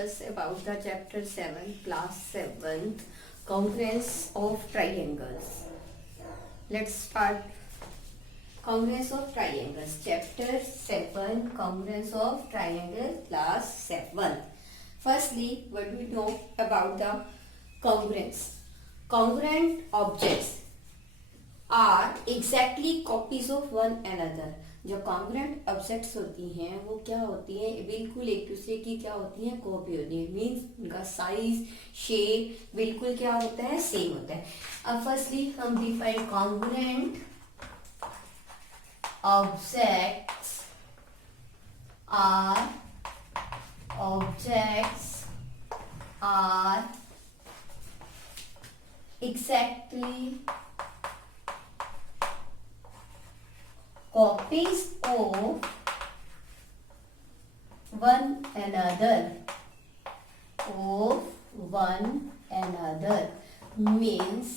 discuss about the chapter 7, class 7th, congruence of triangles. Let's start. Congruence of triangles, chapter 7, congruence of triangle, class 7. Firstly, what do we know about the congruence? Congruent objects are exactly copies of one another. जो congruent objects होती हैं वो क्या होती हैं, बिल्कुल एक दूसरे की क्या होती हैं, कॉपी होती है। मीन्स उनका साइज शेप बिल्कुल क्या होता है, सेम होता है। अब फर्स्टली हम define congruent objects are exactly copies of one another means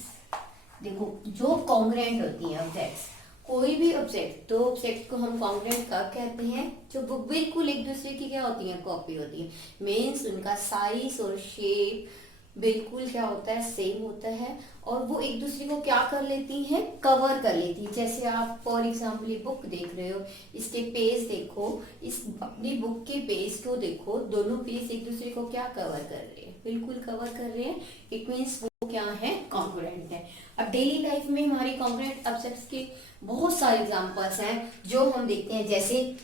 देखो जो कॉन्ग्रुएंट होती हैं ऑब्जेक्ट्स, कोई भी ऑब्जेक्ट, दो ऑब्जेक्ट को हम कॉन्ग्रुएंट कब कहते हैं, जो वो बिल्कुल एक दूसरे की क्या होती है, कॉपी होती है। मीन्स उनका साइज और शेप बिल्कुल क्या होता है, सेम होता है, और वो एक दूसरे को क्या कर लेती हैं, कवर कर लेती है। जैसे आप फॉर एग्जाम्पल ये बुक देख रहे हो, इसके पेज देखो, इस अपनी बुक के पेज को देखो, दोनों पेज एक दूसरे को क्या कवर कर रहे हैं, बिल्कुल कवर कर रहे हैं। इट मीन्स वो क्या है, कॉन्ग्रुएंट है। अब डेली लाइफ में हमारी कॉन्ग्रुएंट ऑब्जेक्ट्स के बहुत सारे एग्जाम्पल्स हैं जो हम देखते हैं। जैसे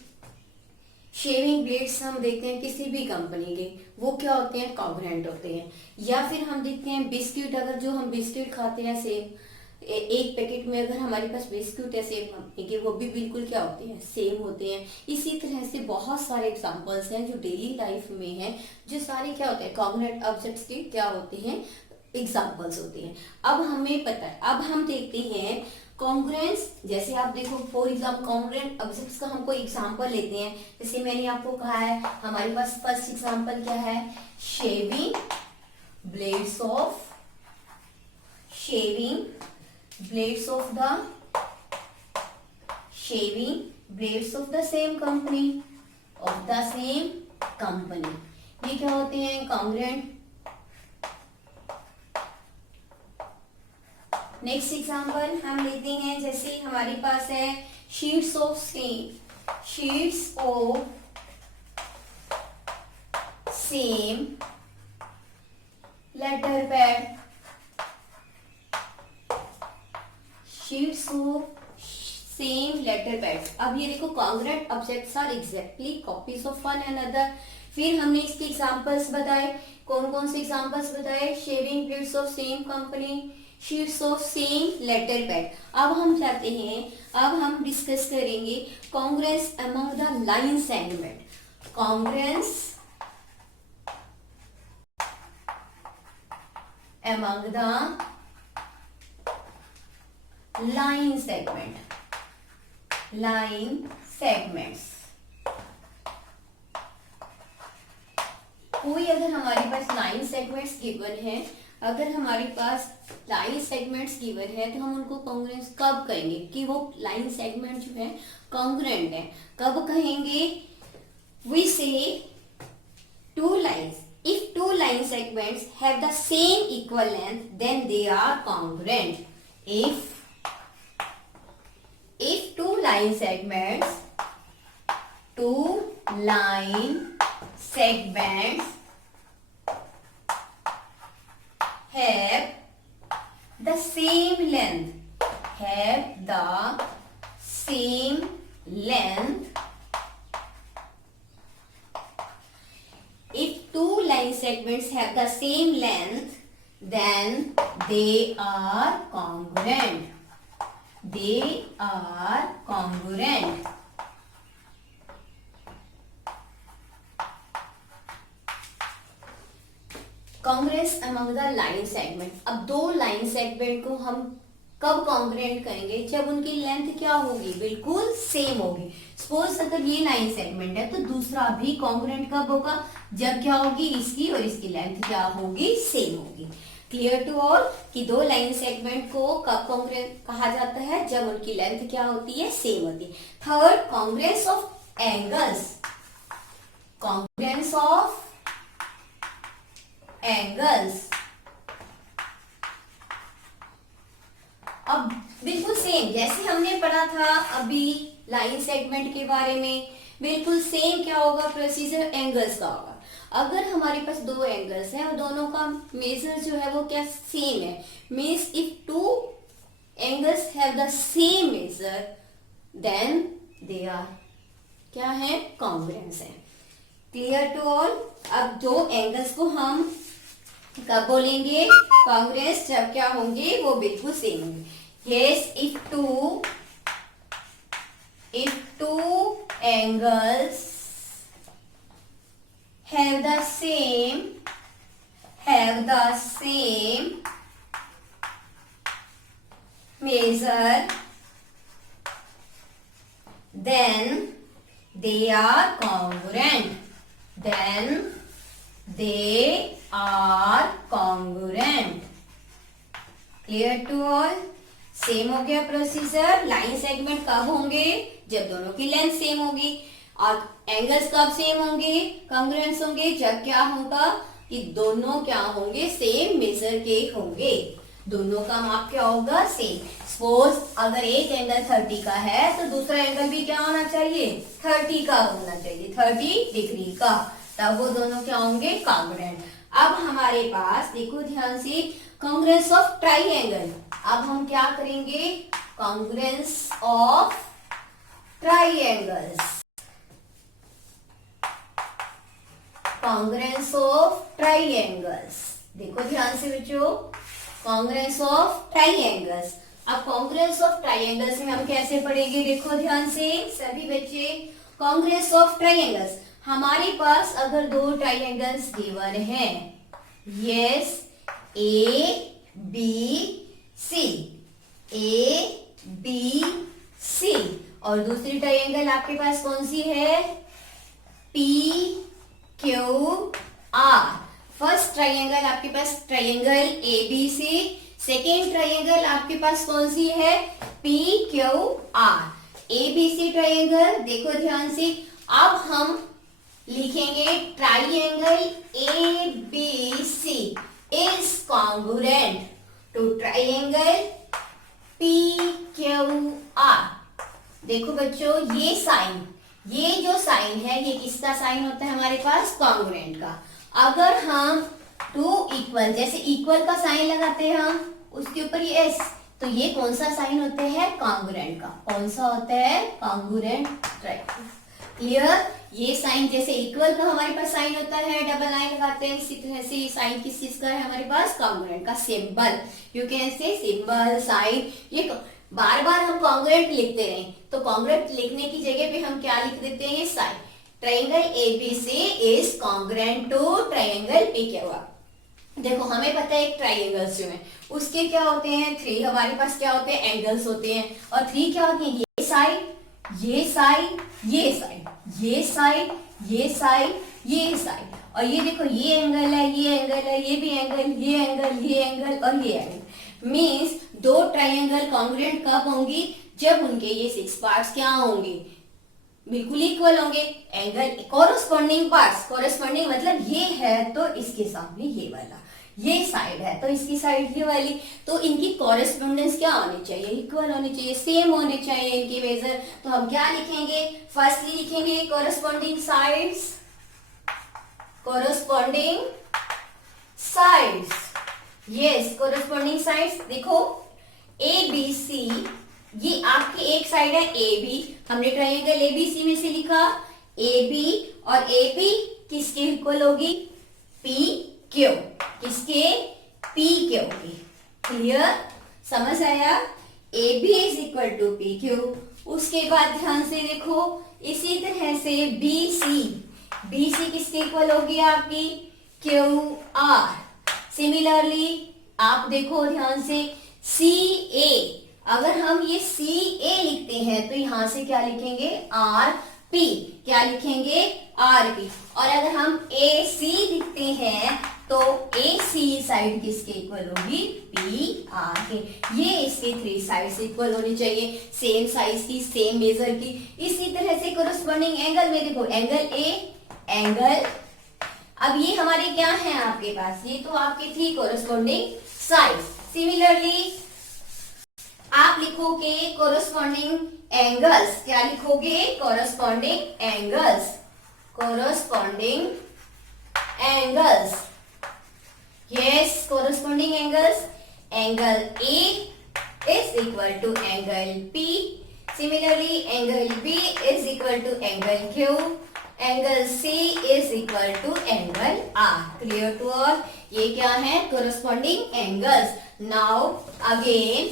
शेविंग ब्लेड्स हम देखते हैं किसी भी कंपनी के, वो क्या होते हैं, कॉन्ग्रुएंट होते हैं। या फिर हम देखते हैं बिस्किट, अगर जो हम बिस्किट खाते हैं सेम एक पैकेट में अगर हमारे पास बिस्कुट है सेम कंपनी के, वो भी बिल्कुल क्या होते हैं, सेम होते हैं। इसी तरह से बहुत सारे एग्जांपल्स हैं जो डेली लाइफ में हैं, जो सारे क्या होते हैं, कॉन्ग्रुएंट ऑब्जेक्ट्स के क्या होते हैं, एग्जांपल्स होते हैं। अब हमें पता है, अब हम देखते हैं कॉन्ग्रुएंस। जैसे आप देखो फॉर एग्जाम्पल कॉन्ग्रुएंट ऑब्जेक्ट्स का हम कोई एग्जांपल लेते हैं। जैसे मैंने आपको कहा है, हमारे पास फर्स्ट एग्जांपल क्या है, shaving blades of the same company ये क्या होते हैं, कॉन्ग्रुएंट। नेक्स्ट एग्जांपल हम लेते हैं, जैसे हमारे पास है sheets of same letter pad. अब ये देखो congruent objects are exactly copies of one another. फिर हमने इसके एग्जांपल्स बताए, कौन कौन से एग्जांपल्स बताए, shaving blades of same company, sheets of same letter pad. अब हम चाहते हैं, अब हम डिस्कस करेंगे congruence among the line segment. Congruence among the line segments. कोई अगर हमारे पास लाइन सेगमेंट्स गिवन है, अगर हमारे पास लाइन सेगमेंट्स गिवन है तो हम उनको कॉन्ग्रुएंस कब कहेंगे कि वो लाइन सेगमेंट जो है कॉन्ग्रुएंट है। कब कहेंगे, we say two lines, if two line segments have the same equal length then they are congruent. if two line segments have the same length, if two line segments have the same length, then they are congruent. Congruence among the line segment. अब दो line segment को हम कब congruent करेंगे, जब उनकी length क्या होगी, बिल्कुल सेम होगी। सपोज अगर ये लाइन सेगमेंट है तो दूसरा भी कॉन्ग्रुएंट कब होगा, जब क्या होगी, इसकी और इसकी लेंथ क्या होगी, सेम होगी। क्लियर टू ऑल कि दो लाइन सेगमेंट को कब कॉन्ग्रुएंट कहा जाता है, जब उनकी लेंथ क्या होती है, सेम होती है। Third, congruence of angles. Congruence of angles. अब बिल्कुल सेम जैसे हमने पढ़ा था अभी लाइन सेगमेंट के बारे में, बिल्कुल सेम क्या होगा प्रोसीजर, एंगल्स का होगा। अगर हमारे पास दो एंगल्स हैं और दोनों का मेजर जो है वो क्या सेम है, means if two angles have the same measure then they are क्या है, कॉन्ग्रुएंस है। Clear to all. अब दो एंगल्स को हम कब बोलेंगे कॉन्ग्रुएंस, जब क्या होंगे वो बिल्कुल सेम होंगे। Yes, if two angles have the same measure then they are congruent, clear to all. Same हो गया प्रोसीजर। लाइन सेगमेंट कब होंगे, जब दोनों की लेंथ सेम होगी। और एंगल्स कब सेम होंगे, कॉन्ग्रुएंस होंगे, जब क्या होगा कि दोनों क्या होंगे, सेम मेजर के होंगे, दोनों का माप क्या होगा, सेम। सपोज अगर एक एंगल 30 का है तो दूसरा एंगल भी क्या होना चाहिए, 30 का होना चाहिए, 30 डिग्री का, तब वो दोनों क्या होंगे, कॉन्ग्रुएंट। अब हमारे पास देखो ध्यान से, कॉन्ग्रुएंस ऑफ ट्राइएंगल। अब हम क्या करेंगे, कॉन्ग्रुएंस ऑफ ट्राइएंगल्स, कॉन्ग्रुएंस ऑफ ट्राइएंगल्स। देखो ध्यान से बच्चों, कॉन्ग्रुएंस ऑफ ट्राइएंगल्स। अब कॉन्ग्रुएंस ऑफ ट्राइएंगल्स में हम कैसे पढ़ेंगे, देखो ध्यान से सभी बच्चे। कॉन्ग्रुएंस ऑफ ट्राइएंगल्स, हमारे पास अगर दो ट्राइएंगल्स गिवन हैं, yes, A B C, A B C, और दूसरी ट्राइएंगल आपके पास कौन सी है, P Q R. First triangle आपके पास triangle A B C, second triangle आपके पास कौन सी है, P Q R. A B C triangle, देखो ध्यान से। अब हम लिखेंगे triangle A B C is congruent to triangle P Q R. देखो बच्चों, ये साइन, ये जो साइन है ये किसका साइन होता है हमारे पास, कॉन्ग्रुएंट का। अगर हम टू इक्वल, जैसे इक्वल का साइन लगाते हैं हम, उसके ऊपर ये एस, तो ये कौन सा साइन होता है, कॉन्ग्रुएंट का। कौन सा होता है, कॉन्ग्रुएंट ट्राइएंगल। क्लियर। ये साइन जैसे इक्वल का हमारे पास साइन होता है, डबल लाइन लगाते हैं, इसी तरह से ये साइन किस चीज का है हमारे पास, कॉन्ग्रुएंट का। Symbol, you can say symbol, sign, ये बार बार हम कॉन्ग्रुएंट लिखते रहे तो कॉन्ग्रुएंट लिखने की जगह पे हम क्या लिख देते हैं, sign. Triangle ABC is congruent to triangle PQR. देखो हमें पता है एक ट्राइएंगल्स जो है उसके क्या होते हैं, 3 हमारे पास क्या होते हैं, एंगल्स होते हैं। और 3 क्या होती है, ये साइड, ये साइड, ये साइड, ये साइड, ये साइड, ये साइड। और ये देखो, ये एंगल है, ये एंगल है, ये भी एंगल, ये एंगल, ये एंगल और ये एंगल। मीन्स दो ट्राइएंगल कॉन्ग्रुएंट कब होंगी, जब उनके ये 6 पार्ट्स क्या होंगे, बिल्कुल इक्वल होंगे। एंगल कॉरस्पॉन्डिंग पार्ट्स, कॉरस्पॉन्डिंग मतलब ये है तो इसके सामने ये वाला, ये साइड है तो इसकी साइड ये वाली, तो इनकी कॉरेस्पॉन्डेंस क्या होनी चाहिए, इक्वल होनी चाहिए, सेम होने चाहिए इनके मेजर। तो हम क्या लिखेंगे, फर्स्टली लिखेंगे corresponding sides, corresponding sides, yes corresponding sides. देखो ए बी सी, ये आपकी एक साइड है ए बी, हमने ट्राइएंगल ए बी सी में से लिखा ए बी, और ए बी किसके इक्वल होगी, पी क्यू, किसके, पी क्यू की। क्लियर, समझ आया। A B is equal to P Q. उसके बाद ध्यान से देखो, इसी तरह से बी सी, बी सी किसके इक्वल होगी आपकी, क्यू आर। सिमिलरली आप देखो ध्यान से, सी ए, अगर हम ये सी ए लिखते हैं तो यहां से क्या लिखेंगे, आर पी, क्या लिखेंगे, आर पी। और अगर हम ए सी लिखते हैं तो ए सी साइड किसके इक्वल होगी, पी आर के। ये इसके 3 साइड्स इक्वल होनी चाहिए, सेम साइज की, सेम मेजर की। इसी तरह से कोरस्पॉन्डिंग एंगल में देखो, एंगल ए, एंगल, अब ये हमारे क्या है आपके पास, ये तो आपके थी कोरस्पॉन्डिंग साइड। सिमिलरली आप लिखोगे कोरस्पॉन्डिंग एंगल्स, क्या लिखोगे, corresponding angles, corresponding angles, yes corresponding angles, angle A is equal to angle P. Similarly, angle B is equal to angle Q. Angle C is equal to angle R. Clear to all? ये क्या है, corresponding angles. Now again,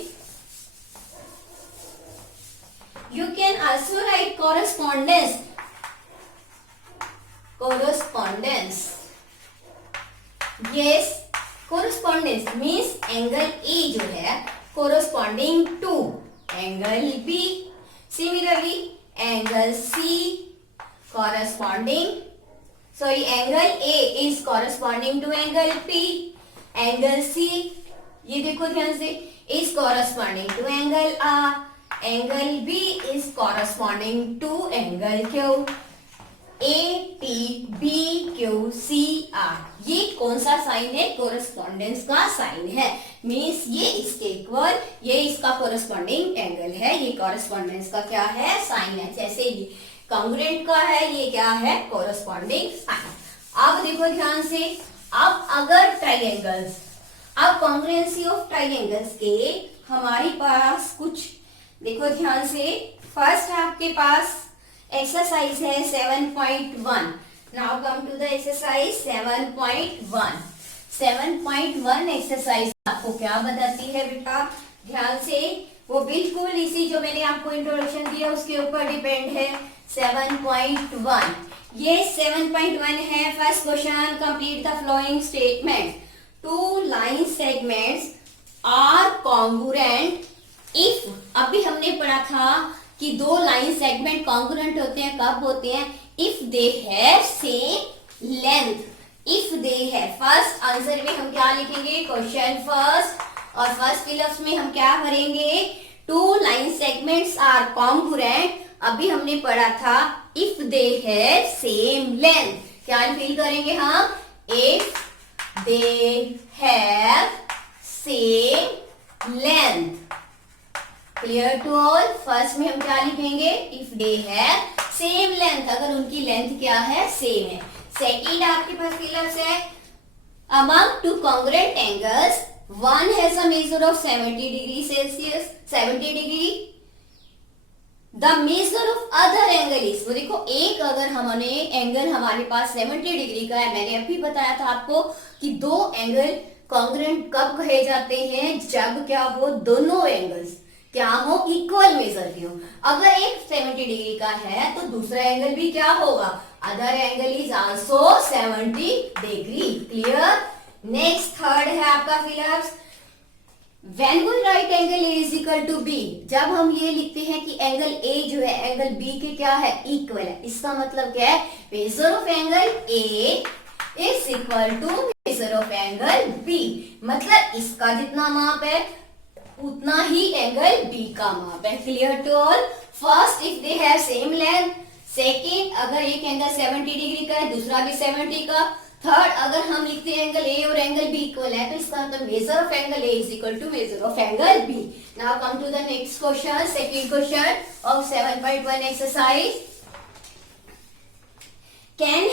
you can also write correspondence. Correspondence. Yes, correspondence means angle A जो है corresponding to angle B. Similarly, angle C corresponding, sorry, angle A is corresponding to angle P. Angle C, ये देखो ध्यान से, is corresponding to angle R. Angle B is corresponding to angle Q. A P B Q C R, ये कौन सा sign है, correspondence का sign है। मीन्स ये इसके इक्वल, ये इसका कोरस्पॉन्डिंग एंगल है, ये कोरस्पॉन्डेंस का क्या है, साइन है। जैसे ये कॉन्ग्रुएंट का है, ये क्या है, कोरस्पॉन्डिंग साइन। अब देखो ध्यान से, अब अगर ट्राइंगल्स, अब कॉन्ग्रुएंसी ऑफ ट्राइंगल्स के हमारे पास कुछ देखो ध्यान से, फर्स्ट आपके पास एक्सरसाइज है 7.1। Now come to the exercise 7.1। 7.1 exercise आपको क्या बताती है बेटा, ध्यान से, वो बिल्कुल इसी जो मैंने आपको इंट्रोडक्शन दिया उसके ऊपर डिपेंड है। 7.1, ये 7.1 है। First question, complete the following statement. Two line segments are congruent if, अभी हमने पढ़ा था कि दो लाइन सेगमेंट कॉन्ग्रुएंट होते हैं, कब होते हैं, if they have same length. If they have, first answer में हम क्या लिखेंगे, क्वेश्चन फर्स्ट, और फर्स्ट फिलअप्स में हम क्या भरेंगे, two line segments are congruent. अभी हमने पढ़ा था if they have same length, क्या फिल करेंगे हम, if they have same length. Clear to all, first में हम क्या लिखेंगे, if they have same length, अगर उनकी लेंथ क्या है, सेम है। सेकंड आपके पास फिलअप्स है, among two congruent angles one has a measure of 70 degree Celsius, 70 degree, the measure of other angle is, वो देखो एक अगर हमने एंगल हमारे पास 70 डिग्री का है, मैंने अभी बताया था आपको कि दो एंगल कॉन्ग्रुएंट कब कहे जाते हैं, जब क्या हो, दोनों एंगल्स क्या हो, इक्वल मेजर के हो। अगर एक 70 डिग्री का है तो दूसरा एंगल भी क्या होगा, other angle is also 70 degree. Clear. Next third है आपका fill ups, when we write angle A is equal to B, जब हम ये लिखते हैं कि एंगल ए जो है एंगल बी के क्या है, इक्वल है, इसका मतलब क्या है, measure of angle A is equal to measure of angle B, मतलब इसका जितना माप है उतना ही एंगल बी का माप है। Clear to all. First, if they have same length. Second, अगर एक एंगल 70 डिग्री का है, दूसरा भी 70 का। थर्ड, अगर हम लिखते हैं एंगल ए और एंगल बी इक्वल है तो इसका मतलब measure of angle A is equal to measure of angle B. Now come to the next question, second question of 7.1 exercise. can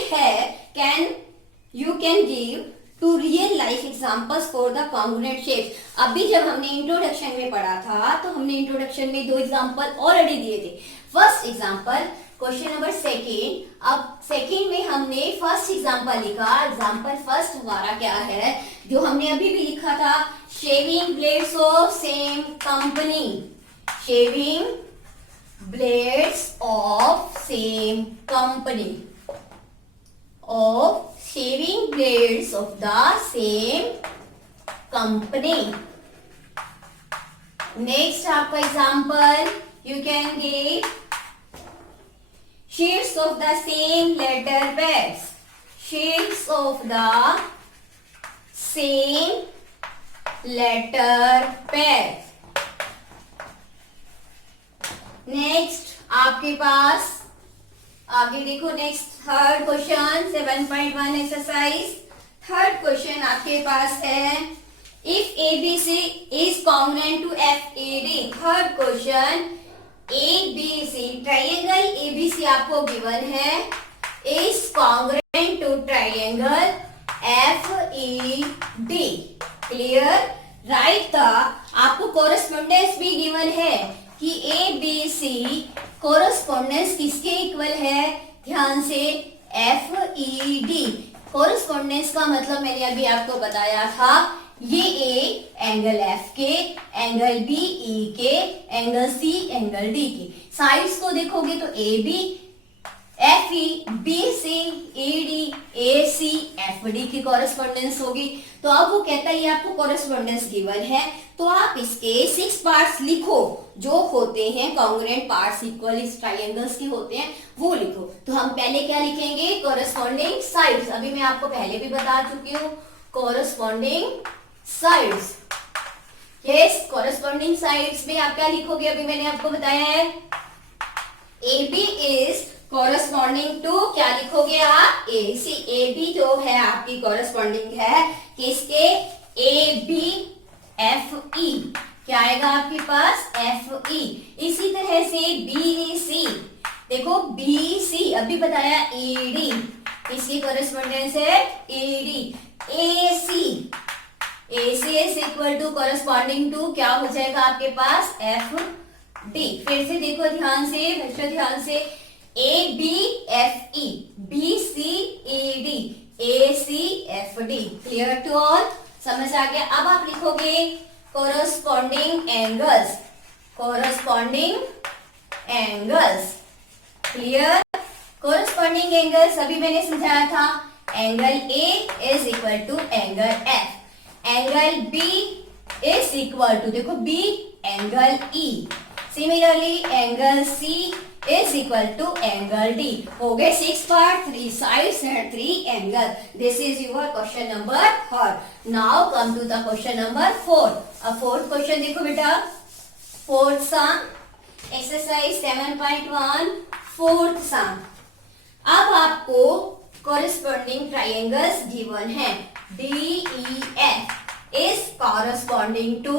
you can give two real life examples for the congruent shapes. अभी जब हमने introduction में पढ़ा था तो हमने introduction में दो एग्जाम्पल ऑलरेडी दिए थे। First example question number second, अब सेकेंड में हमने फर्स्ट एग्जाम्पल लिखा। एग्जाम्पल फर्स्ट हमारा क्या है, जो हमने अभी भी लिखा था, shaving blades of same company. Shaving blades of same company, of shaving blades of the same company. Next आपका example, you can give sheets of the same letter pads. Sheets of the same letter pad. Next आपके पास आगे देखो next third question 7.1 exercise. Third question आपके पास है if ABC is congruent to FAD। Third question ABC triangle ABC आपको given है is congruent to triangle FED। Clear? Right था। आपको कोरस्पोंडेंस भी गिवन है कि ABC कोरस्पोंडेंस किसके इक्वल है? ध्यान से FED। कोरस्पोंडेंस का मतलब मैंने अभी आपको बताया था, ये A एंगल F के, एंगल B E के, एंगल C एंगल D के। साइड्स को देखोगे तो AB FE BC AD AC FD की कोरस्पोंडेंस होगी। तो अब वो कहता है ये आपको कोरस्पोंडेंस गिवन है, तो आप इसके 6 पार्ट्स लिखो जो होते हैं कॉन्ग्रुएंट पार्ट्स, इक्वल इस ट्राइंगल्स के होते हैं, वो लिखो। तो हम पहले क्या लिखेंगे? Corresponding sides. अभी मैं आपको पहले भी बता चुकी हूँ, corresponding sides. Yes, corresponding sides में आप क्या लिखोगे? अभी मैंने आपको बताया है AB इज कोरस्पॉन्डिंग टू, क्या लिखोगे आप? AC। AB जो है आपकी कोरस्पॉन्डिंग है किसके? AB FE। क्या आएगा आपके पास? FE। इसी तरह से BC, देखो BC अभी बताया AD, इसकी कोरस्पॉन्डेंस है AD। AC is equal to corresponding to क्या हो जाएगा आपके पास? FD। फिर से देखो ध्यान से ABFE BC AD AC FD। Clear to all? समझ आ गया? अब आप लिखोगे corresponding angles, corresponding angles. Clear? Corresponding angles अभी मैंने समझाया था, angle A is equal to angle F, angle B is equal to, देखो B angle E, similarly angle C is equal to angle D। हो गए 6 part, 3 sides and 3 angle। This is your question number 4। Now come to the question number 4। अब fourth question देखो बेटा, fourth sum exercise 7.1 fourth sum. अब आपको corresponding triangles given है DEF is corresponding to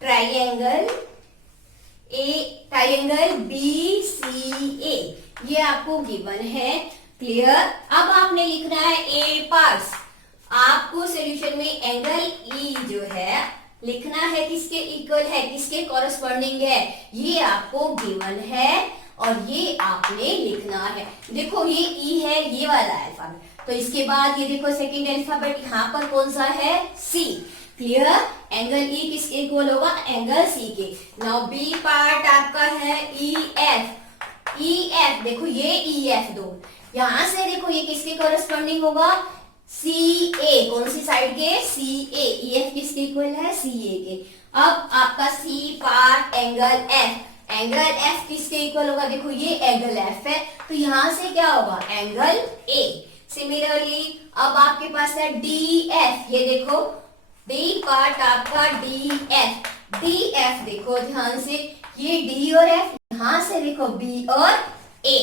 triangle triangle BCA, ये आपको given है। Clear? अब आपने लिखना है A पार्ट्स। आपको सॉल्यूशन में एंगल E जो है लिखना है किसके इक्वल है, किसके कोरस्पॉन्डिंग है, ये आपको गिवन है और ये आपने लिखना है। देखो ये E है, ये वाला अल्फाबेट, तो इसके बाद ये देखो सेकंड अल्फाबेट यहाँ पर कौन सा है? C। क्लियर? एंगल E किसके इक्वल होगा? एंगल C के। नाउ B पार्ट आपका है EF। देखो ये EF दो, यहां से देखो ये किसके कोरस्पॉन्डिंग होगा? CA। कौन सी साइड के? CA। EF किसके इक्वल है? CA के। अब आपका C part angle F, angle F किसके इक्वल होगा? देखो ये एंगल F है, तो यहां से क्या होगा? Angle A। सिमिलरली अब आपके पास है DF, ये देखो D पार्ट आपका DF देखो ध्यान से, ये D और F, यहां से देखो B और A।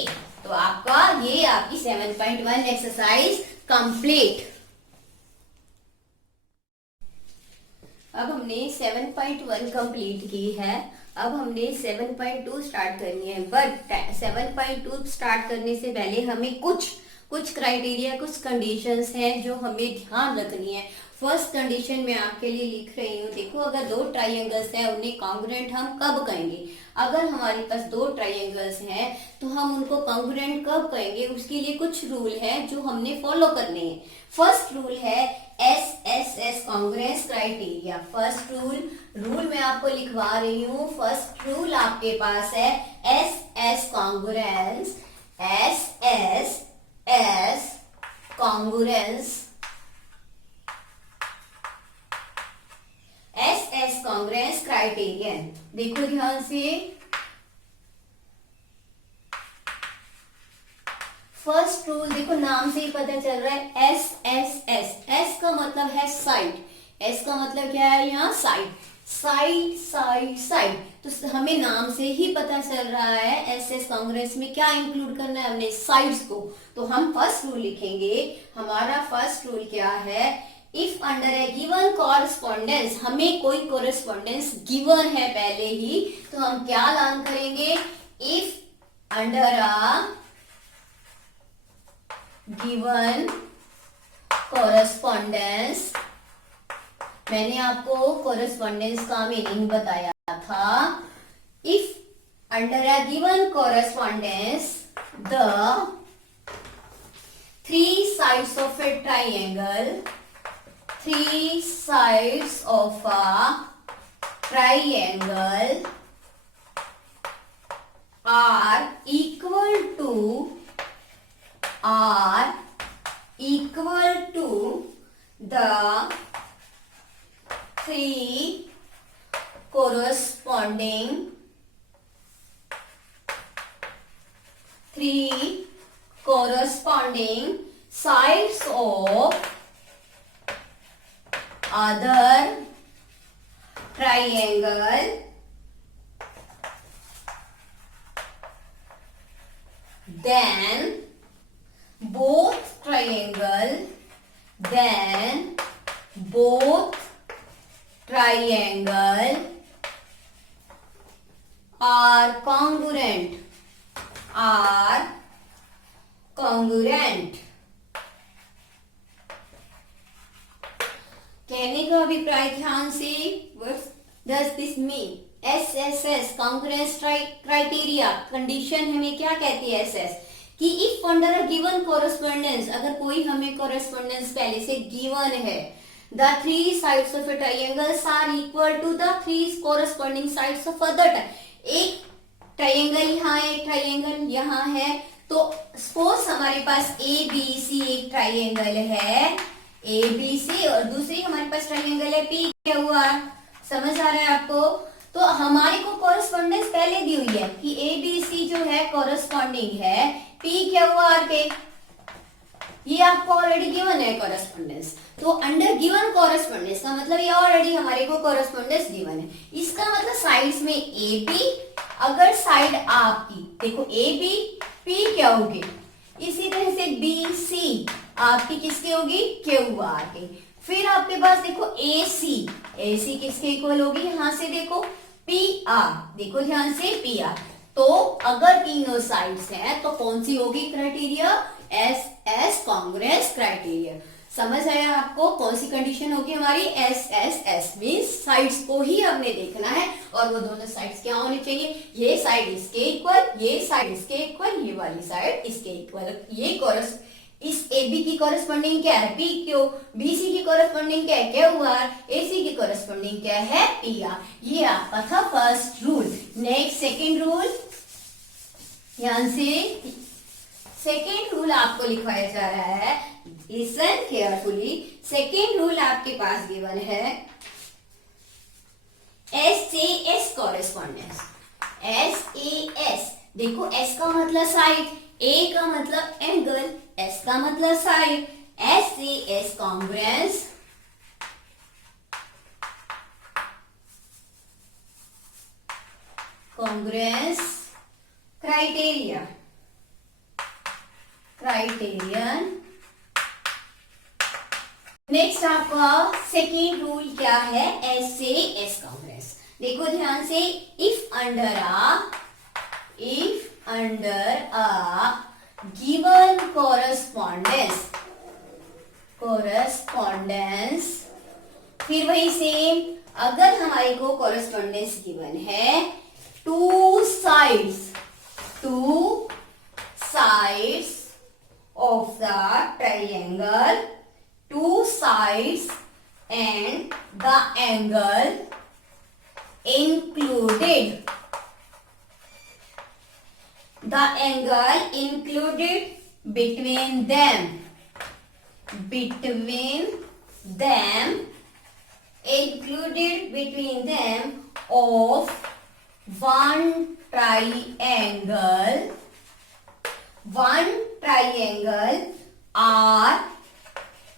तो आपका ये आपकी 7.1 एक्सरसाइज कंप्लीट। अब हमने 7.1 कंप्लीट की है, अब हमने 7.2 स्टार्ट करनी है। बट 7.2 स्टार्ट करने से पहले हमें कुछ क्राइटेरिया, कुछ कंडीशंस हैं जो हमें ध्यान रखनी है। फर्स्ट कंडीशन मैं आपके लिए लिख रही हूँ, देखो अगर दो ट्राइंगल्स हैं उन्हें कॉन्ग्रुएंट हम कब कहेंगे? अगर हमारे पास दो ट्राइंगल्स हैं तो हम उनको कॉन्ग्रुएंट कब कहेंगे? उसके लिए कुछ रूल है जो हमने फॉलो करने हैं। फर्स्ट रूल है SSS congruence criteria. First rule मैं आपको लिखवा रही हूँ। फर्स्ट रूल आपके पास है SS congruence, SSS congruence, SS congruence criterion. देखो ध्यान से, फर्स्ट रूल देखो नाम से ही पता चल रहा है SSS। S का मतलब है साइड, S का मतलब क्या है यहाँ? साइड। साइड साइड साइड, तो हमें नाम से ही पता चल रहा है एस एस कांग्रेस में क्या इंक्लूड करना है हमने, साइड्स को। तो हम फर्स्ट रूल लिखेंगे, हमारा फर्स्ट रूल क्या है, if under A given correspondence, हमें कोई कॉरेस्पॉन्डेंस गिवन है पहले ही, तो हम क्या लर्न करेंगे, if under a given correspondence, मैंने आपको कॉरेस्पॉन्डेंस का मीनिंग बताया था, if under a given correspondence the three sides of A triangle, three sides of a triangle are equal to the three corresponding sides of other triangle, then both triangle are congruent, कहने का अभिप्राय ध्यान से, what does this mean? SSS congruence criteria condition हमें क्या कहती है SS, कि if under a given correspondence, अगर कोई हमें कॉरेस्पॉन्डेंस पहले से गिवन है, the three sides of a triangles are equal to the three corresponding sides of other, एक ट्राइंगल यहाँ, एक ट्राइंगल यहाँ है, तो सपोज हमारे पास ABC एक ट्राइंगल है ABC, और दूसरी हमारे पास ट्राइंगल है P क्या हुआ, समझ आ रहा है आपको। तो हमारे को कॉरेस्पॉन्डेंस पहले दी हुई है कि ABC जो है कॉरेस्पॉन्डिंग है P क्या हुआ R पे, ये आपको ऑलरेडी गिवन है कॉरेस्पॉन्डेंस। तो अंडर गिवन कॉरेस्पॉन्डेंस का मतलब ये ऑलरेडी हमारे को कॉरेस्पॉन्डेंस गिवन है, इसका मतलब साइड्स में AB, अगर साइड आपकी देखो AB P क्या होगी, इसी तरह से BC आपकी किसकी होगी, QR की। फिर आपके पास देखो AC किसके इक्वल होगी, यहां से देखो PR, देखो ध्यान से PR। तो अगर तीनों साइड्स हैं तो कौन सी होगी क्राइटेरिया, SS कांग्रेस क्राइटेरिया। समझ आया आपको, कौन सी कंडीशन होगी हमारी, SSS मींस साइड्स को ही हमने देखना है, और वो दोनों साइड्स क्या होनी चाहिए, ये साइड इसके इक्वल, ये साइड इसके इक्वल, ये वाली साइड इसके इक्वल। ये इस AB की कॉरेस्पॉन्डिंग क्या है, PQ, BC की कॉरेस्पॉन्डिंग क्या है, QR, AC की कॉरेस्पॉन्डिंग क्या है, PR। ये आपका था first rule. Next second rule, ध्यान से सेकेंड रूल आपको लिखवाया जा रहा है, लिसन केयरफुली। सेकेंड रूल आपके पास गिवन है SAS कॉरेस्पॉन्डेंस, SAS, देखो S का मतलब साइड, A का मतलब एंगल, S का मतलब side, SAS Congress criterion. Next आपका सेकेंड रूल क्या है, SAS कांग्रेस। देखो ध्यान से, if under a given correspondence, फिर वही सेम, अगर हमारे को कॉरेस्पॉन्डेंस गिवन है, two sides of the triangle, two sides and the angle included between them of one triangle are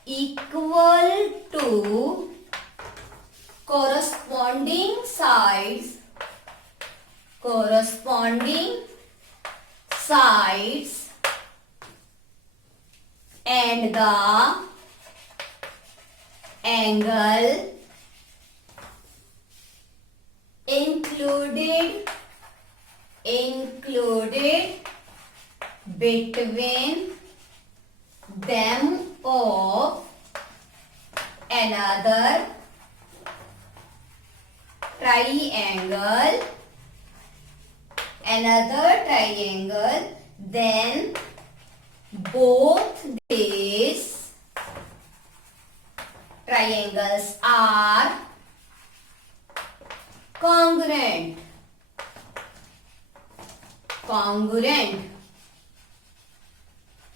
equal to corresponding sides and the angle included between them of another triangle, then both these triangles are congruent.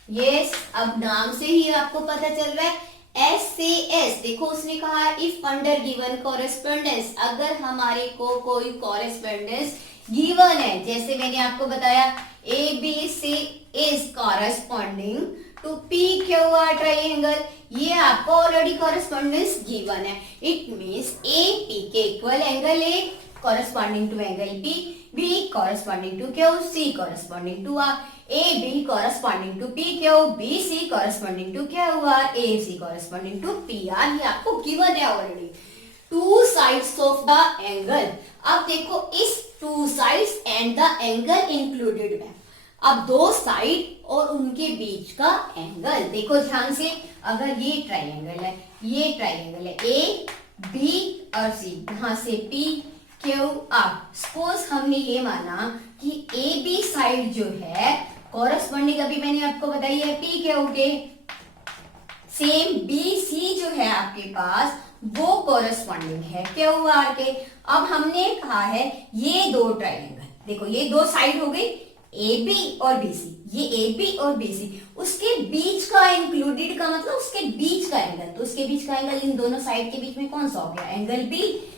Yes, अब नाम से ही आपको पता चल रहा है S से S. देखो उसने कहा इफ अंडर गिवन कॉरेस्पॉन्डेंस, अगर हमारे को कोई कॉरेस्पॉन्डेंस गिवन है, जैसे मैंने आपको बताया A B C is corresponding to P Q R triangle, ये आपको ऑलरेडी कॉरेस्पॉन्डेंस गिवन है। इट मींस ए पी के equal angle A corresponding to angle B, B corresponding to Q, C corresponding to R, AB corresponding to PQ, BC corresponding to QR, AC corresponding to PR, ये आपको given है already। Two sides of the angle, अब देखो इस two sides and the angle included में, अब दो side और उनके बीच का एंगल देखो ध्यान से। अगर ये ट्राइंगल है, ये ट्राइंगल है A, B और C, यहां से P क्यू आर। सपोज हमने ये माना कि ए बी साइड जो है कॉरेस्पॉन्डिंग, अभी मैंने आपको बताई है पी क्यू के, सेम बी सी जो है आपके पास वो कॉरेस्पॉन्डिंग है क्यू आर के। अब हमने कहा है ये दो ट्राइंगल, देखो ये दो साइड हो गई ए बी और बी सी, ये ए बी और बी सी, उसके बीच का इंक्लूडेड का मतलब उसके बीच का एंगल, तो उसके बीच का एंगल इन दोनों साइड के बीच में कौन सा हो गया, एंगल बी।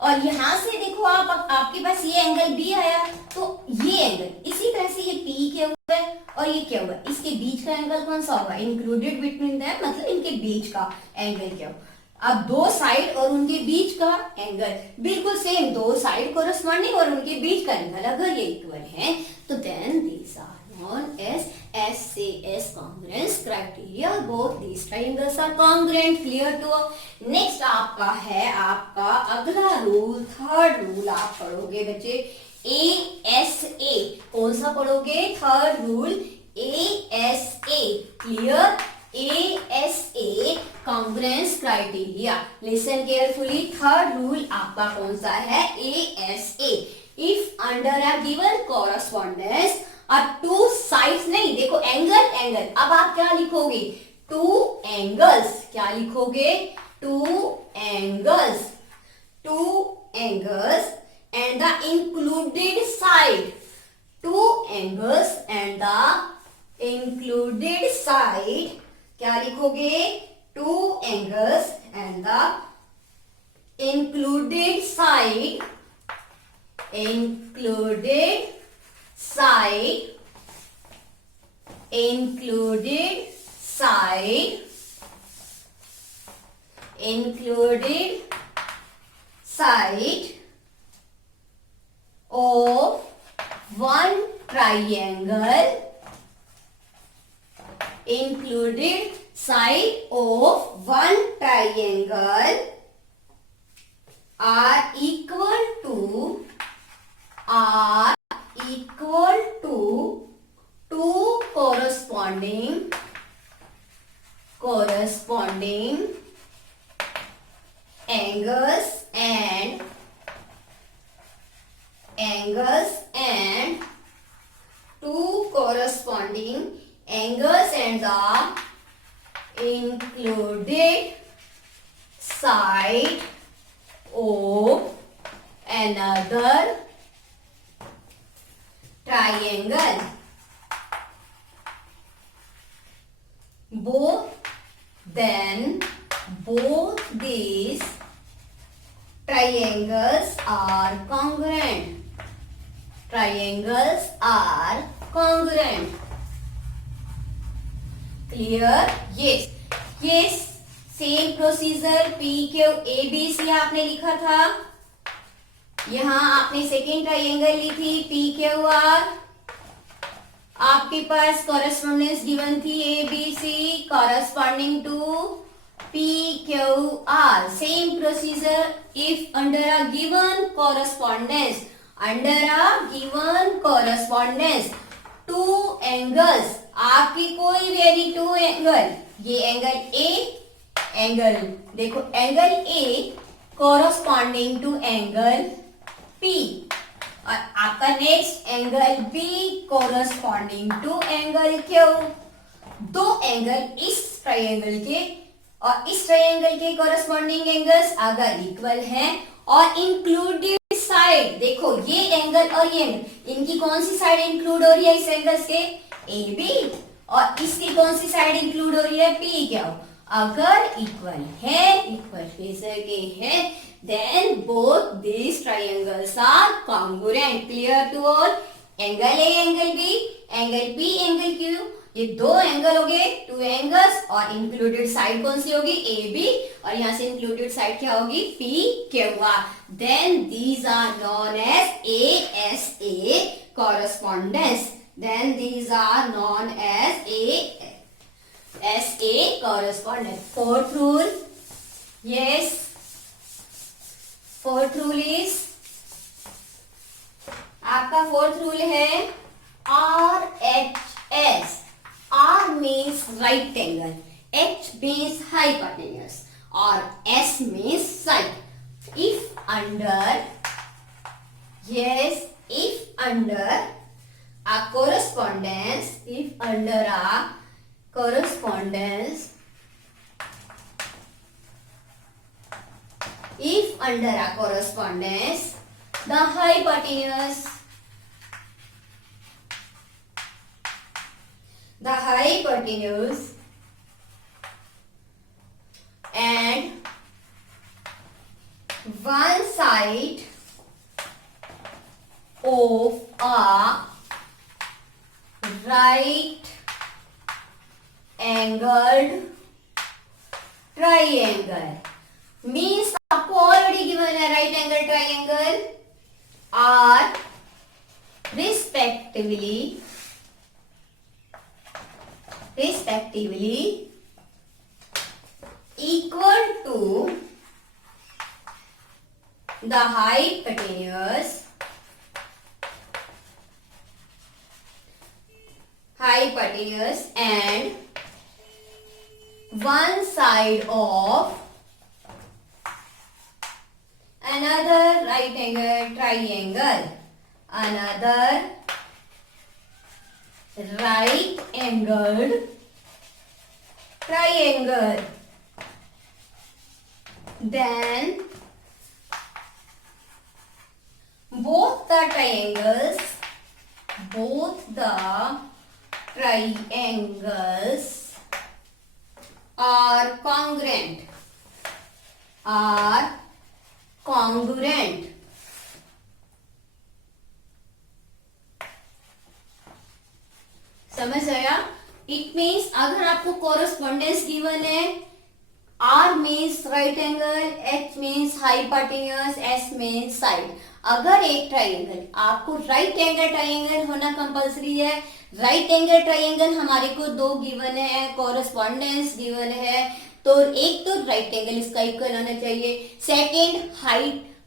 और यहां से देखो आप आपके पास ये एंगल बी आया, तो ये एंगल इसी तरह से ये पी क्या हुआ है और ये क्या हुआ, इसके बीच का एंगल कौन सा होगा, इंक्लूडेड बिटवीन देम, मतलब इनके बीच का एंगल क्या होगा। अब दो साइड और उनके बीच का एंगल बिल्कुल सेम, दो साइड कोरस्पॉन्डिंग और उनके बीच का एंगल अगर ये इक्वल है तो then these are known as SAS congruence criteria, both these triangles are congruent, clear to। Next आपका है आपका अगला रूल, थर्ड रूल आप पढ़ोगे बच्चे ASA, कौन सा पढ़ोगे, third rule ASA, clear, ASA congruence criteria, listen carefully, third rule आपका कौन सा है, ASA, if under a given correspondence और टू साइड्स, नहीं देखो एंगल एंगल, अब आप क्या लिखोगे, टू एंगल्स, क्या लिखोगे, two angles and the included side, two angles and the included side, क्या लिखोगे, two angles and the included side, included side of one triangle, included side of one triangle are equal to two corresponding angles and two corresponding angles and the included side of another triangle. Both these triangles are congruent. Clear? Yes. Same procedure P Q A B C आपने लिखा था, यहां आपने second triangle ली थी P Q are, आपके पास correspondence given थी A B C corresponding to P Q R. Same procedure if under a given correspondence, under a given correspondence two angles, आपकी कोई भी एनी टू एंगल, ये angle A, angle देखो angle A corresponding to angle P, और आपका next angle B corresponding to angle Q. दो angle इस triangle के और इस ट्राइंगल के कॉरेस्पॉन्डिंग एंगल्स अगर इक्वल हैं और इंक्लूडेड साइड, देखो ये एंगल और ये एंगल, इनकी कौन सी साइड इंक्लूड हो रही है इस एंगल्स के, ए बी, और इसकी कौन सी साइड इंक्लूड हो रही है पी क्यू. अगर इक्वल है, इक्वल फेसर के हैं, then both these triangles are congruent. Clear to all? Angle A angle B, angle P angle Q, ये दो एंगल हो गए, टू एंगल्स, और इंक्लूडेड साइड कौन सी होगी ए बी, और यहां से इंक्लूडेड साइड क्या होगी P Q R. Then these are known as A S A correspondence, then these are known as A S A correspondence. Fourth rule, yes, fourth rule is, आपका fourth rule है R H S. R means right angle, H means hypotenuse, और S means side. If under, yes, if under a correspondence, if under a correspondence, if under a correspondence the hypotenuse, the hypotenuse and one side of a right angled triangle means आपको already given है right angle triangle are respectively equal to the hypotenuse and one side of another right angle triangle, another right angled triangle. Then both the triangles are congruent. समझ आया? It means अगर आपको correspondence given है, R means right angle, H means hypotenuse, S means side. अगर एक triangle, आपको right angle triangle होना compulsory है. राइट एंगल ट्राइंगल हमारे को दो गिवन है, कॉरेस्पॉन्डेंस गिवन है, तो एक तो राइट एंगल इसका इक्वल होना चाहिए, सेकेंड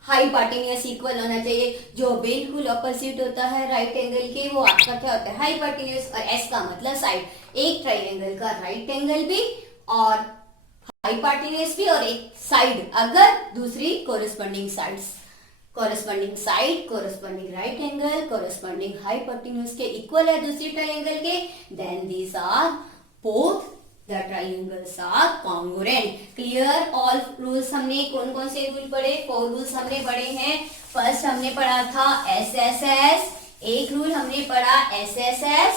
हाइपोटेन्यूज इक्वल होना चाहिए. जो बिल्कुल ऑपोजिट होता है राइट एंगल के, वो आपका क्या होता है हाइपोटेन्यूज, और एस का मतलब साइड. एक ट्राइंगल का राइट एंगल भी और हाइपोटेन्यूज भी, और एक साइड अगर दूसरी corresponding side corresponding right angle corresponding hypotenuse के इक्वल है दूसरी ट्राइंगल के, then these are both the triangles are congruent. Clear? All rules हमने कौन कौन से रूल पढ़े? 4 रूल्स हमने पढ़े हैं. फर्स्ट हमने पढ़ा था SSS, एक रूल हमने पढ़ा SSS,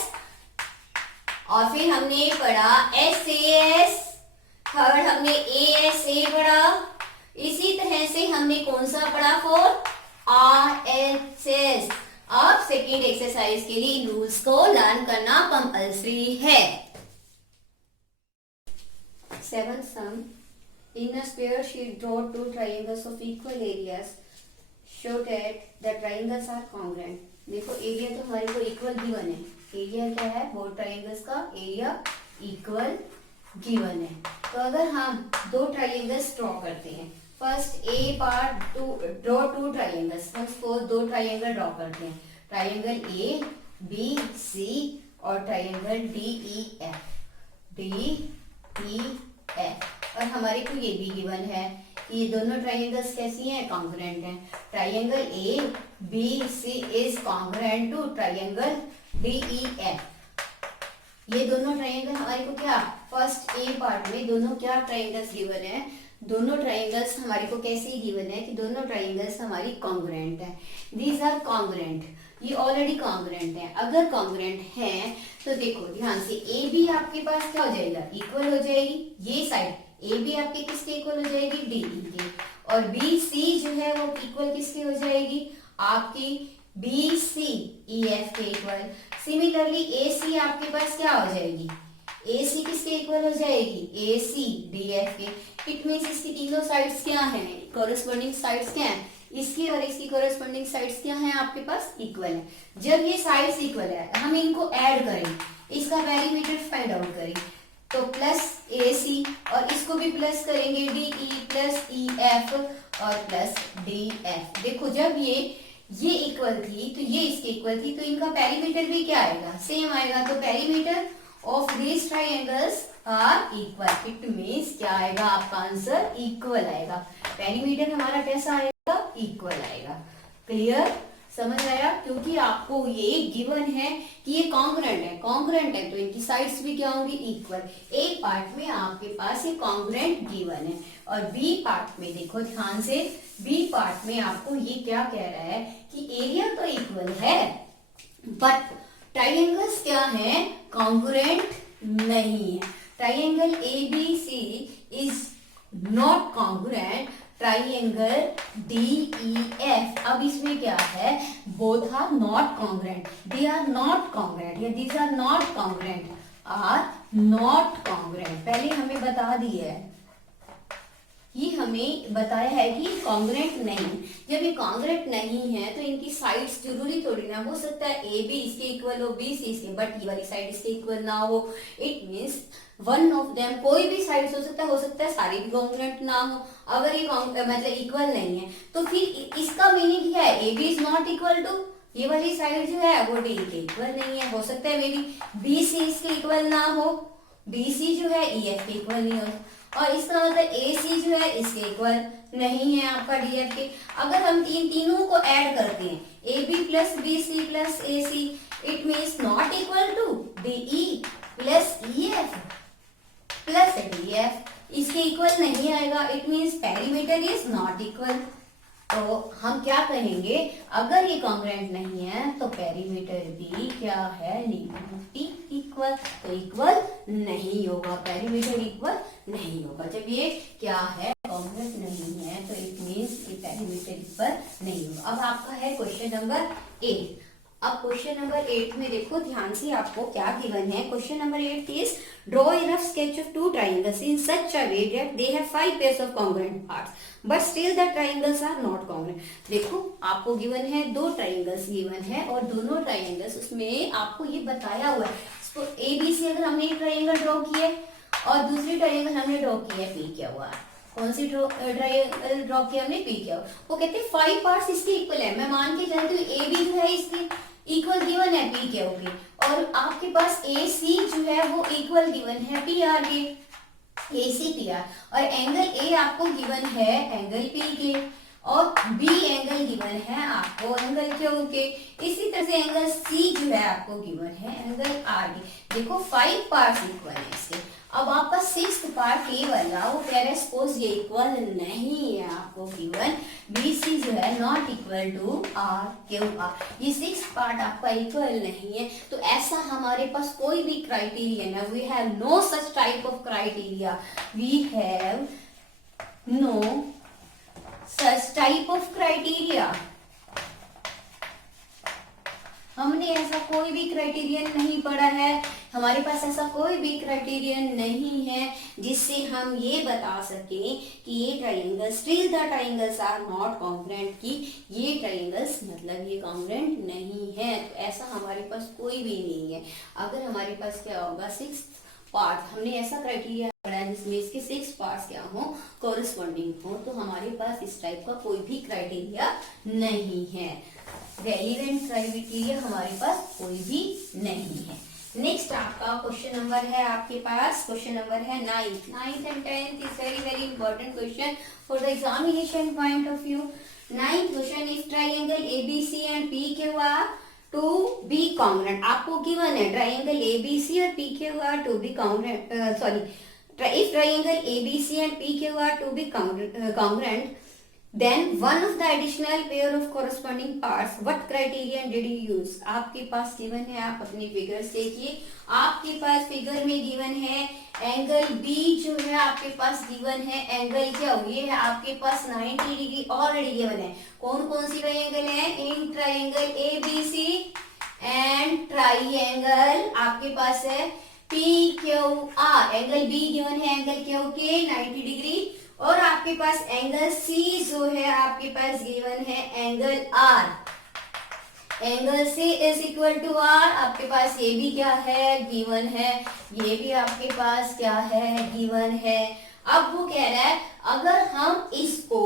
और फिर हमने पढ़ा SAS, थर्ड हमने ASA पढ़ा. इसी तरह से हमने कौन सा पढ़ा? 4 RHS. अब सेकेंड एक्सरसाइज के लिए इन रूल्स को लर्न करना कंपल्सरी है. 7 सम In a square sheet, draw two triangles of equal areas. Show that the triangles are congruent. देखो एरिया तो हमारे को इक्वल गिवन है. एरिया क्या है? बोथ ट्राइंगल्स का एरिया इक्वल गिवन है. तो अगर हम दो ट्राइंगल्स ड्रॉ करते हैं, first a part to draw two triangles. हम सपोज दो ट्राइंगल ड्रॉ करते हैं, ट्राइंगल ए बी सी और ट्राइंगल डी ई एफ. और हमारे को ये भी गिवन है, ये दोनों ट्राइंगल्स कैसी हैं? कॉन्ग्रुएंट हैं. Triangle A B C is congruent to triangle D E F. ये दोनों ट्राइंगल हमारे को क्या, फर्स्ट ए पार्ट में दोनों क्या ट्राइंगल्स गिवन है? दोनों ट्राइंगल्स हमारे को कैसे गिवन है कि दोनों ट्राइंगल्स हमारी कॉन्ग्रुएंट है. These are congruent. ये ऑलरेडी कॉन्ग्रुएंट है. अगर कॉन्ग्रुएंट है तो देखो ध्यान से, ए बी आपके पास क्या हो जाएगा? इक्वल हो जाएगी. ये साइड ए बी आपके किसके इक्वल हो जाएगी? डी ई के. और बी सी जो है वो इक्वल किसके हो जाएगी? आपकी बी सी ई एफ के इक्वल. सिमिलरली ए सी आपके पास क्या हो जाएगी? ए सी किसके इक्वल हो जाएगी? ए सी डी एफ के. इट मीन्स इसकी तीनों साइड्स क्या हैं? कॉरेस्पॉन्डिंग साइड्स क्या हैं? इसकी और इसकी कॉरेस्पॉन्डिंग साइड्स क्या हैं आपके पास? इक्वल है. जब ये साइड्स इक्वल है, हम इनको ऐड करें, इसका पेरीमीटर फाइंड आउट करें, तो प्लस ए सी और इसको भी प्लस करेंगे D E plus E F और प्लस डी एफ. देखो जब ये इक्वल थी तो ये इसके इक्वल थी, तो इनका पेरीमीटर भी क्या आएगा? सेम आएगा. तो perimeter of this triangles are equal. It means क्या आएगा आपका आंसर? इक्वल आएगा. पेरीमीटर हमारा कैसा आएगा? इक्वल आएगा. क्लियर? समझ आया? क्योंकि आपको ये गिवन है कि ये कॉन्ग्रुएंट है तो इनकी साइड्स भी क्या होंगी? इक्वल. ए पार्ट में आपके पास ये कॉन्ग्रुएंट गिवन है. और बी पार्ट में देखो ध्यान से, बी पार्ट में आपको ये क्या कह रहा है कि एरिया तो इक्वल है बट ट्राइंगल्स क्या है? कॉन्ग्रुएंट नहीं है. Triangle A B C is not congruent triangle D E F. अब इसमें क्या है? Both are not congruent. They are not congruent या these are not congruent. Are not congruent. पहले हमें बता दिया है, ये हमें बताया है कि कॉन्ग्रुएंट नहीं. जब ये कॉन्ग्रुएंट नहीं है तो इनकी साइड्स जरूरी थोड़ी ना, हो सकता है ए बी इसके इक्वल हो, बी सी इसके, बट ये वाली साइड इसके इक्वल ना हो. It means one of them, कोई भी साइड हो सकता है सारी भी कॉन्ग्रुएंट ना हो. अगर ये मतलब इक्वल नहीं है तो फिर इसका मीनिंग क्या है? A B is not equal to, ये वाली साइड जो है वो डी के इक्वल नहीं है. हो सकता है मे बी बी सी इसके इक्वल ना हो, बी सी जो है ई एफ के इक्वल नहीं हो, और इसका मतलब ए सी जो है इसके इक्वल नहीं है आपका डी एफ के. अगर हम तीनों को ऐड करते हैं, A B plus B C plus A C, it means not equal to D E plus E F plus D F. इसके इक्वल नहीं आएगा. It means perimeter is not equal. तो हम क्या कहेंगे? अगर ये कॉन्ग्रुएंट नहीं है तो पेरीमीटर भी क्या है? Negative equal. तो इक्वल नहीं होगा, पेरीमीटर इक्वल नहीं होगा. जब ये क्या है? कॉन्ग्रुएंट नहीं है तो इट मीन्स ये पेरीमीटर इक्वल नहीं होगा. अब आपका है क्वेश्चन नंबर 8. अब क्वेश्चन नंबर 8 में देखो ध्यान से, आपको क्या गिवन है? Question number 8 is draw a rough sketch of two triangles in such a way that they have 5 pairs of congruent parts but still the triangles are not congruent. देखो आपको given है, दो ट्राइंगल्स गिवन है और दोनों triangles उसमें आपको ये बताया हुआ है. तो ए बी सी अगर हमने एक ट्राइंगल ड्रॉ किया और दूसरी ट्राइंगल हमने ड्रॉ किया, पी क्या हुआ? कौन सी ट्राइंगल ड्रॉ किया हमने? पी क्या हुआ? वो कहते हैं 5 पार्ट्स इसके इक्वल है. मैं मान के चलती हूँ ए बी जो है इसके इक्वल गिवन है पी के होगी, और आपके पास ए सी जो है वो इक्वल गिवन है पी आर के, ए सी पी आर. और एंगल ए आपको गिवन है एंगल पी के, और बी एंगल गिवन है आपको एंगल क्यू के. इसी तरह से एंगल सी जो है आपको गिवन है एंगल आर के. देखो 5 पार्ट्स इक्वल है इसके. अब आपका 6th पार्ट ए वाला वो कह रहा है सपोज ये इक्वल नहीं है आपको गिवन, बी सी जो है not equal to R Q R. ये 6th पार्ट आपका इक्वल नहीं है. तो ऐसा हमारे पास कोई भी क्राइटेरिया ना, we have no such type of criteria, we have no such type of criteria. हमने ऐसा कोई भी क्राइटेरियन नहीं पढ़ा है, हमारे पास ऐसा कोई भी क्राइटेरियन नहीं है जिससे हम ये बता सकें कि ये triangle still the triangles are not congruent, की ये ट्राइंगल्स मतलब ये कॉन्ग्रुएंट नहीं है। तो ऐसा हमारे पास कोई भी नहीं है। अगर हमारे पास क्या होगा, 6 पार्ट, हमने ऐसा क्राइटेरिया पढ़ा है जिसमें इसके 6 पार्ट्स क्या हो, कोरिस्पॉन्डिंग हो, तो हमारे पास इस टाइप का कोई भी क्राइटेरिया नहीं है। रेलिवेंट क्राइटेरिया हमारे पास कोई भी नहीं है। नेक्स्ट आपका क्वेश्चन नंबर है आपके पास, क्वेश्चन नंबर है 9th and 10th is very very important question for the examination point of view. 9th question is triangle ABC and PQR to be congruent. आपको गिवन है ट्राइंगल एबीसी और PQR to be congruent, sorry, if triangle ABC and PQR to be congruent, then one of the additional pair of corresponding parts, what criterion did you use? आपके पास given है, आप अपनी figures देखिए। आपके पास figure में given है angle B जो है आपके पास गिवन है, एंगल क्या हो, ये है आपके पास 90 डिग्री ऑलरेडी गिवन है। कौन कौन सी ट्राइंगल है, इन ट्राइंगल ABC एंड ट्राइंगल आपके पास है PQR, एंगल B गिवन है एंगल Q के 90 डिग्री, और आपके पास एंगल C जो है आपके पास गिवन है angle R, angle C is equal to R। आपके पास ये भी क्या है, गिवन है, ये भी आपके पास क्या है, गिवन है। अब वो कह रहा है अगर हम इसको,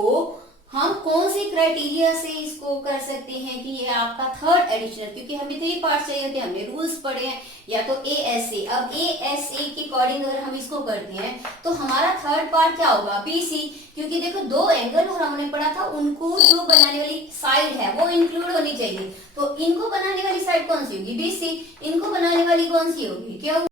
हम कौन सी क्राइटेरिया से इसको कर सकते हैं कि ये आपका थर्ड एडिशनल, क्योंकि हमें 3 पार्ट चाहिए थे, हमने रूल्स पढ़े हैं, या तो ASA। अब ASA के अकॉर्डिंग अगर हम इसको करते हैं तो हमारा थर्ड पार्ट क्या होगा, BC, क्योंकि देखो 2 एंगल और हमने पढ़ा था उनको जो बनाने वाली साइड है वो इंक्लूड होनी चाहिए। तो इनको बनाने वाली साइड कौन सी होगी, BC, इनको बनाने वाली कौन सी होगी, क्या होगा।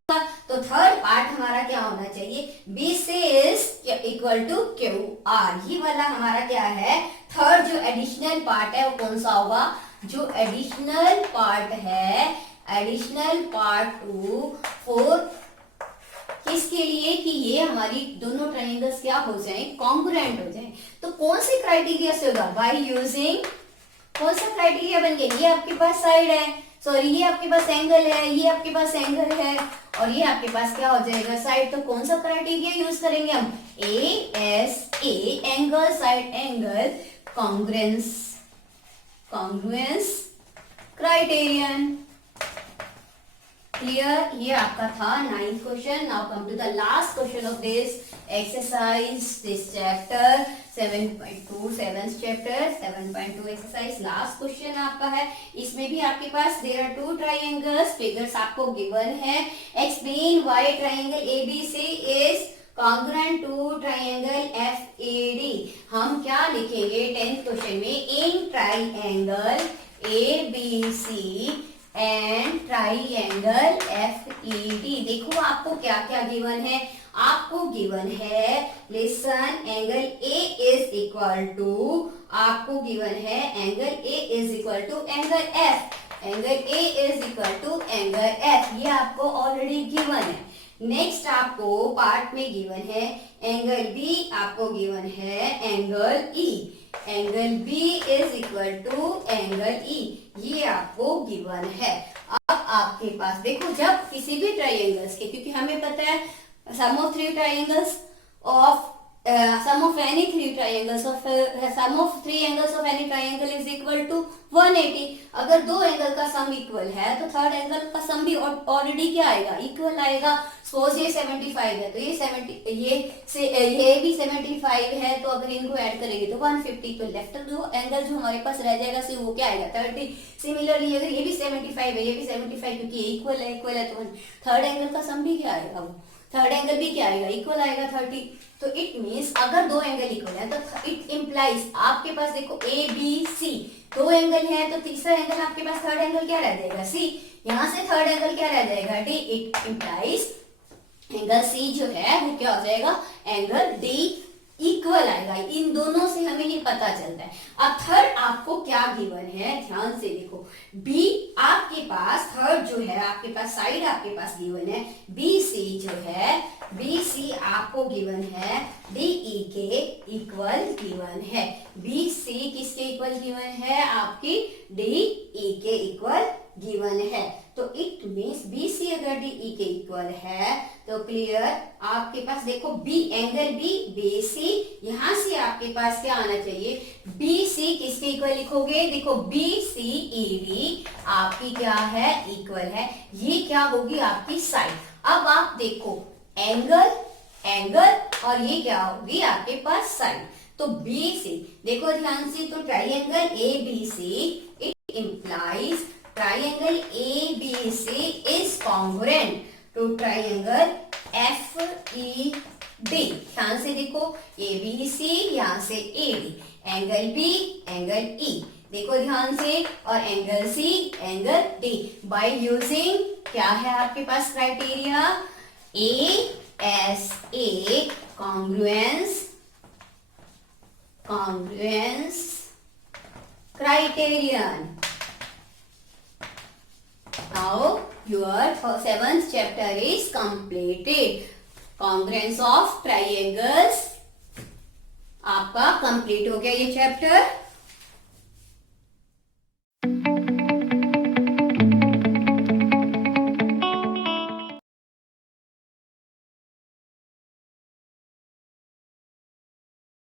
तो थर्ड पार्ट हमारा क्या होना चाहिए, BC is equal to QR। ये वाला हमारा क्या है, थर्ड जो एडिशनल पार्ट है वो कौन सा होगा, जो एडिशनल पार्ट है, एडिशनल पार्ट 2 4 किसके लिए, कि ये हमारी दोनों ट्राइंगल्स क्या हो जाएं, कॉन्ग्रुएंट हो जाएं। तो कौन से क्राइटेरिया से होगा, बाय यूजिंग, कौन सा क्राइटेरिया बन गया, ये आपके पास साइड है, सॉरी ये आपके पास एंगल है, ये आपके पास एंगल है, और ये आपके पास क्या हो जाएगा, साइड। तो कौन सा क्राइटेरिया यूज करेंगे हम, ASA, angle side angle congruence, congruence criterion. Clear, ये आपका था 9th question. Now come to the last question of this exercise, this chapter 7.2, 7th chapter 7.2 exercise, last question आपका है। इसमें भी आपके पास देयर आर 2 ट्राइंगल्स, फिगर्स आपको गिवन है। Explain why triangle ABC is congruent to triangle FAD। हम क्या लिखेंगे 10th क्वेश्चन में, in triangle ABC and triangle FED। देखो आपको क्या क्या गिवन है, आपको गिवन है listen angle A is equal to, आपको गिवन है angle A is equal to angle F, angle A is equal to angle F, ये आपको ऑलरेडी गिवन है। नेक्स्ट आपको पार्ट में गिवन है एंगल B, आपको गिवन है angle E, angle B is equal to angle E, ये आपको गिवन है। अब आपके पास देखो, जब किसी भी ट्राइंगल्स के, क्योंकि हमें पता है sum of 3 triangles of sum of any 3 triangles of sum of 3 angles of any triangle is equal to 180। अगर 2 एंगल का सम इक्वल है तो थर्ड एंगल का सम भी ऑलरेडी क्या आएगा, इक्वल आएगा। सपोज ये 75 है तो ये 70, ये भी 75 है, तो अगर इनको ऐड करेंगे तो 150, तो लेफ्ट जो एंगल जो हमारे पास रह जाएगा से वो क्या आएगा, 30। सिमिलरली अगर ये भी 75 है, ये भी 75, क्योंकि ये इक्वल है तो थर्ड एंगल का सम भी क्या आएगा, वो थर्ड एंगल भी क्या आएगा, इक्वल आएगा 30। तो इट मीन्स अगर 2 एंगल इक्वल है तो इट इम्प्लाइज आपके पास देखो ABC 2 एंगल है, तो तीसरा एंगल आपके पास थर्ड एंगल क्या रह जाएगा, C। यहाँ से थर्ड एंगल क्या रह जाएगा, D। It implies angle C जो है वो क्या हो जाएगा, एंगल D इक्वल आएगा। इन दोनों से हमें ये पता चलता है। अब थर्ड आपको क्या गिवन है, ध्यान से देखो, B आपके पास थर्ड जो है आपके पास साइड आपके पास गिवन है, BC जो है BC आपको गिवन है DE के इक्वल गिवन है। BC किसके इक्वल गिवन है, आपकी DE के इक्वल गिवन है। तो इट मीन्स BC अगर DE के इक्वल है तो क्लियर आपके पास देखो B एंगल B BC, यहां से आपके पास क्या आना चाहिए, BC किसके इक्वल लिखोगे, देखो BCED आपकी क्या है, इक्वल है, ये क्या होगी आपकी साइड। अब आप देखो एंगल एंगल और ये क्या होगी आपके पास साइड। तो BC देखो ध्यान से, तो triangle ABC it implies triangle ABC is congruent to triangle FED। ध्यान से देखो ABC यहां से AD, angle B angle E देखो ध्यान से, और angle C angle D by using क्या है आपके पास criteria ASA congruence criterion। Now your 7th chapter is completed। Congruence of triangles आपका कंप्लीट हो गया ये चैप्टर।